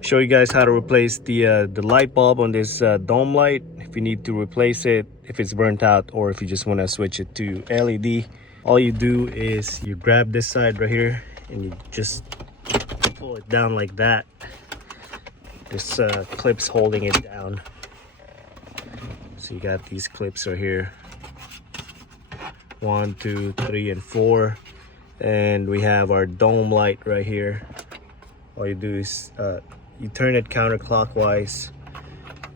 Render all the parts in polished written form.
show you guys how to replace the light bulb on this dome light. If you need to replace it, if it's burnt out, or if you just want to switch it to LED, all you do is you grab this side right here and you just pull it down like that. This clip's holding it down. So you got these clips right here, 1, 2, 3, and 4, and we have our dome light right here. All you do is you turn it counterclockwise,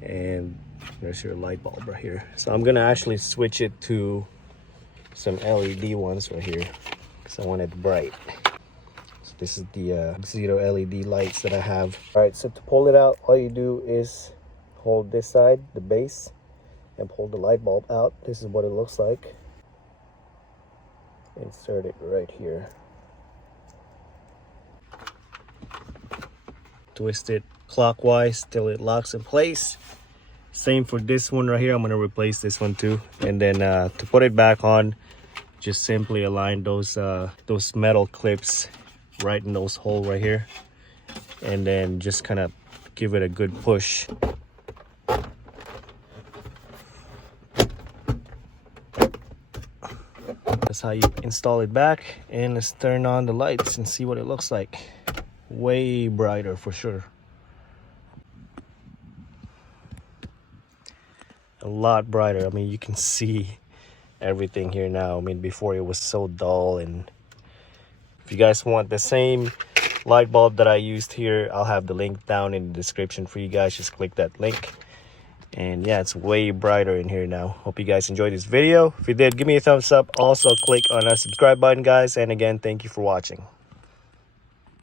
and there's your light bulb right here. So I'm gonna actually switch it to some LED ones right here because I want it bright. So this is the zero LED lights that I have. All right, so to pull it out, all you do is hold this side, the base, and pull the light bulb out. This is what it looks like. Insert it right here. Twist it clockwise till it locks in place. Same for this one right here. I'm gonna replace this one too. And then to put it back on, just simply align those metal clips right in those holes right here, and then just kind of give it a good push. That's how you install it back. And let's turn on the lights and see what it looks like. Way brighter for sure. A lot brighter. I mean, you can see everything here now. I mean, before it was so dull. And if you guys want the same light bulb that I used here, I'll have the link down in the description for you guys. Just click that link. And yeah, it's way brighter in here now. Hope you guys enjoyed this video. If you did, give me a thumbs up. Also click on that subscribe button, guys. And again, thank you for watching.